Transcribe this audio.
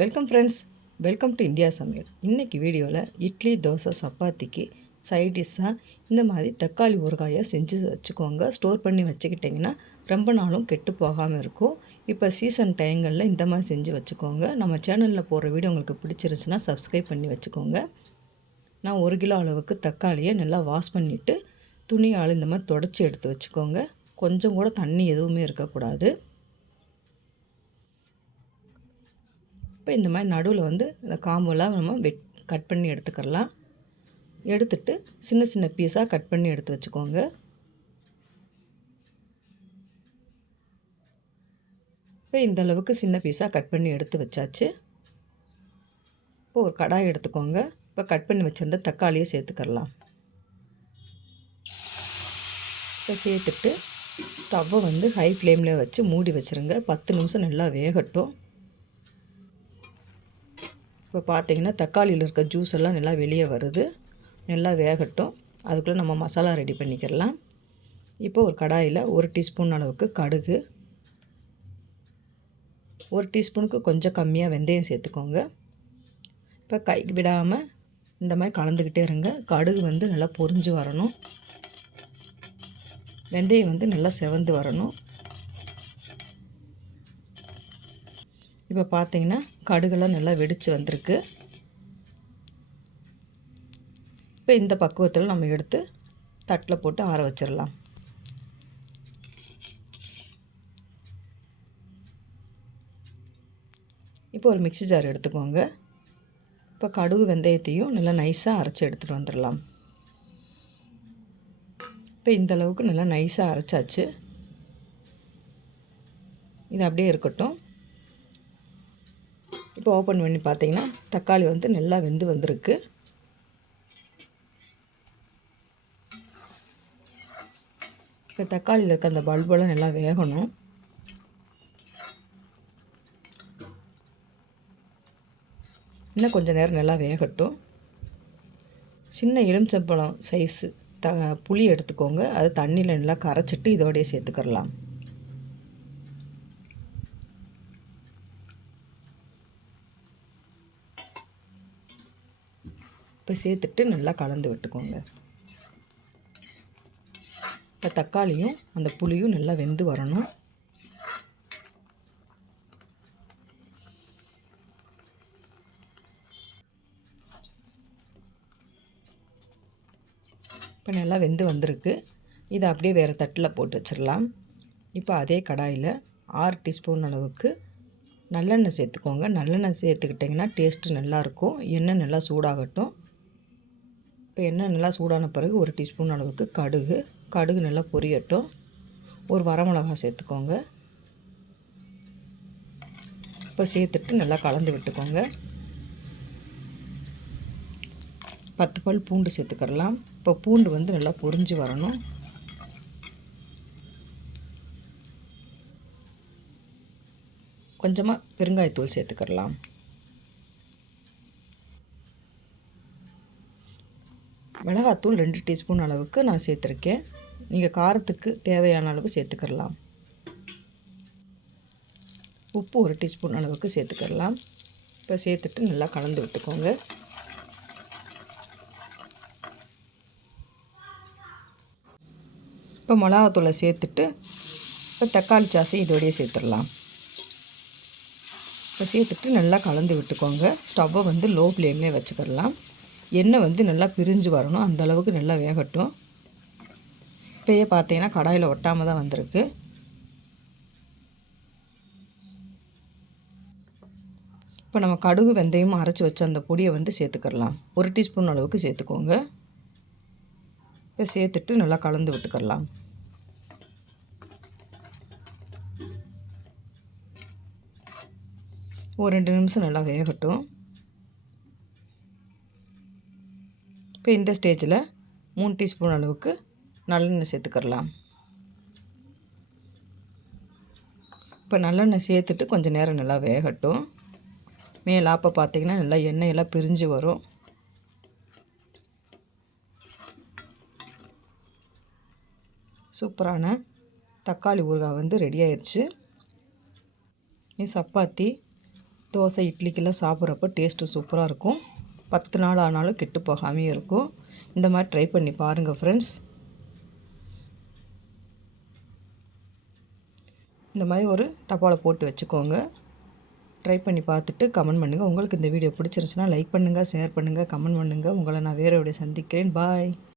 Welcome friends, welcome to India சமையல். இன்றைக்கி வீடியோவில் இட்லி, தோசை, சப்பாத்திக்கு சைட் டிஷ்ஷாக இந்த மாதிரி தக்காளி ஊறுகாயை செஞ்சு வச்சுக்கோங்க. ஸ்டோர் பண்ணி வச்சுக்கிட்டிங்கன்னா ரொம்ப நாளும் கெட்டு போகாமல் இருக்கும். இப்போ சீசன் டைங்களில் இந்த மாதிரி செஞ்சு வச்சுக்கோங்க. நம்ம சேனலில் போடுற வீடியோ உங்களுக்கு பிடிச்சிருச்சுன்னா சப்ஸ்கிரைப் பண்ணி வச்சுக்கோங்க. நான் 1 கிலோ அளவுக்கு தக்காளியை நல்லா வாஷ் பண்ணிவிட்டு துணியால் இந்த மாதிரி தொடச்சி எடுத்து வச்சுக்கோங்க. கொஞ்சம் கூட தண்ணி எதுவுமே இருக்கக்கூடாது. இப்போ இந்த மாதிரி நடுவில் இந்த காம்பெல்லாம் நம்ம கட் பண்ணி எடுத்துக்கலாம். எடுத்துட்டு சின்ன சின்ன பீஸாக கட் பண்ணி எடுத்து வச்சுக்கோங்க. இப்போ இந்த அளவுக்கு சின்ன பீஸாக கட் பண்ணி எடுத்து வச்சாச்சு. இப்போ ஒரு கடாய் எடுத்துக்கோங்க. இப்போ கட் பண்ணி வச்சுருந்த தக்காளியை சேர்த்துக்கலாம். இப்போ சேர்த்துட்டு ஸ்டவ்வை ஹை ஃப்ளேமில் வச்சு மூடி வச்சுருங்க. 10 நிமிஷம் நல்லா வேகட்டும். இப்போ பார்த்திங்கன்னா தக்காளியில் இருக்க ஜூஸ் எல்லாம் நல்லா வெளியே வருது. நல்லா வேகட்டும். அதுக்குள்ளே நம்ம மசாலா ரெடி பண்ணிக்கிறலாம். இப்போ ஒரு கடாயில் 1 டீஸ்பூன் அளவுக்கு கடுகு, 1 டீஸ்பூனுக்கு கொஞ்சம் கம்மியாக வெந்தயம் சேர்த்துக்கோங்க. இப்போ கை விடாமல் இந்த மாதிரி கலந்துக்கிட்டே இருங்க. கடுகு நல்லா பொரிஞ்சு வரணும். வெந்தயம் நல்லா செவந்து வரணும். இப்போ பார்த்திங்கன்னா கடுகெல்லாம் நல்லா வெடித்து வந்திருக்கு. இப்போ இந்த பக்குவத்தில் நம்ம எடுத்து தட்டில் போட்டு ஆற வச்சிடலாம். இப்போ ஒரு மிக்ஸி ஜார் எடுத்துக்கோங்க. இப்போ கடுகு வெந்தயத்தையும் நல்லா நைஸாக அரைச்சி எடுத்துகிட்டு வந்துடலாம். இப்போ இந்த அளவுக்கு நல்லா நைஸாக அரைச்சாச்சு. இது அப்படியே இருக்கட்டும். இப்போ ஓப்பன் பண்ணி பார்த்தீங்கன்னா தக்காளி நல்லா வெந்து வந்திருக்கு. இப்போ தக்காளியில் இருக்க அந்த பல்பெல்லாம் நல்லா வேகணும். இன்னும் கொஞ்சம் நேரம் நல்லா வேகட்டும். சின்ன எலுமிச்சம்பழம் சைஸு புளி எடுத்துக்கோங்க. அது தண்ணியில் நல்லா கரைச்சிட்டு இதோடையே சேர்த்துக்கிறலாம். இப்போ சேர்த்துட்டு நல்லா கலந்து விட்டுக்கோங்க. இப்போ தக்காளியும் அந்த புளியும் நல்லா வெந்து வரணும். இப்போ நல்லா வெந்து வந்திருக்கு. இதை அப்படியே வேறு தட்டில் போட்டு வச்சிடலாம். இப்போ அதே கடாயில் 6 டீஸ்பூன் அளவுக்கு நல்லெண்ணெய் சேர்த்துக்கோங்க. நல்லெண்ணெய் சேர்த்துக்கிட்டிங்கன்னா டேஸ்ட்டு நல்லாயிருக்கும். எண்ணெய் நல்லா சூடாகட்டும். இப்போ எண்ணெய் நல்லா சூடான பிறகு 1 டீஸ்பூன் அளவுக்கு கடுகு நல்லா பொரியட்டும். ஒரு வரமிளகா சேர்த்துக்கோங்க. இப்போ சேர்த்துட்டு நல்லா கலந்து விட்டுக்கோங்க. 10 பல் பூண்டு சேர்த்துக்கிறலாம். இப்போ பூண்டு நல்லா பொரிஞ்சு வரணும். கொஞ்சமாக பெருங்காயத்தூள் சேர்த்துக்கிறலாம். மிளகாத்தூள் 2 டீஸ்பூன் அளவுக்கு நான் சேர்த்துருக்கேன். நீங்கள் காரத்துக்கு தேவையான அளவு சேர்த்துக்கலாம். உப்பு 1 டீஸ்பூன் அளவுக்கு சேர்த்துக்கலாம். இப்போ சேர்த்துட்டு நல்லா கலந்து விட்டுக்கோங்க. இப்போ மிளகாத்தூளை சேர்த்துட்டு இப்போ தக்காளி சாஸை இதோடையே சேர்த்துடலாம். இப்போ சேர்த்துட்டு நல்லா கலந்து விட்டுக்கோங்க. ஸ்டவ்வை லோ ஃப்ளேம்லேயே வச்சுக்கிடலாம். எண்ணெய் நல்லா பிரிஞ்சு வரணும். அந்த அளவுக்கு நல்லா வேகட்டும். இப்போயே பார்த்தீங்கன்னா கடாயில் ஒட்டாமல் தான் வந்திருக்கு. இப்போ நம்ம கடுகு வெந்தயமும் அரைச்சி வச்ச அந்த பொடியை சேர்த்துக்கிடலாம். 1 டீஸ்பூன் அளவுக்கு சேர்த்துக்கோங்க. இப்போ சேர்த்துட்டு நல்லா கலந்து விட்டுக்கிடலாம். ஒரு 2 நிமிஷம் நல்லா வேகட்டும். இப்போ இந்த ஸ்டேஜில் 3 டீஸ்பூன் அளவுக்கு நல்லெண்ணெய் சேர்த்துக்கிடலாம். இப்போ நல்லெண்ணெய் சேர்த்துட்டு கொஞ்சம் நேரம் நல்லா வேகட்டும். மேலாப்போ பார்த்திங்கன்னா நல்லா எண்ணெயெல்லாம் பிரிஞ்சு வரும். சூப்பரான தக்காளி ஊறுகாய் ரெடி ஆயிடுச்சு. இது சப்பாத்தி, பூரி, இட்லி, தோசை, இடியாப்பம், பூரி, இந்த மாதிரி 3 சாதத்துக்கு சைட் டிஷ்ஷாக செஞ்சு வச்சுக்கோங்க. ரொம்ப நாளும் கெட்டு போகாமல் இருக்கும். சூப்பரான தக்காளி ஊறுகாய் வந்து ரெடி ஆயிடுச்சு. சப்பாத்தி, பூரி, இட்லி, தோசை, இடியாப்பம், பூரி, இந்த மாதிரி 3 சாதத்துக்கு சைட் டிஷ்ஷாக செஞ்சு வச்சுக்கோங்க. ரொம்ப நாளும் கெட்டு போகாமல் இருக்கும். சூப்பரான தக்காளி ஊறுகாய் வந்து ரெடி ஆயிடுச்சு. தோசை இட்லிக்கெல்லாம் சாப்பிட்றப்ப டேஸ்ட்டு சூப்பராக இருக்கும். 10 நாள் ஆனாலும் கெட்டு போகாமையும் இருக்கும். இந்த மாதிரி ட்ரை பண்ணி பாருங்கள் ஃப்ரெண்ட்ஸ். இந்த மாதிரி ஒரு டப்பாவில் போட்டு வச்சுக்கோங்க. ட்ரை பண்ணி பார்த்துட்டு கமெண்ட் பண்ணுங்கள். உங்களுக்கு இந்த வீடியோ பிடிச்சிருந்துச்சுன்னா லைக் பண்ணுங்கள், ஷேர் பண்ணுங்கள், கமெண்ட் பண்ணுங்கள். உங்களை நான் வேறு வீடியோ சந்திக்கிறேன். பாய்.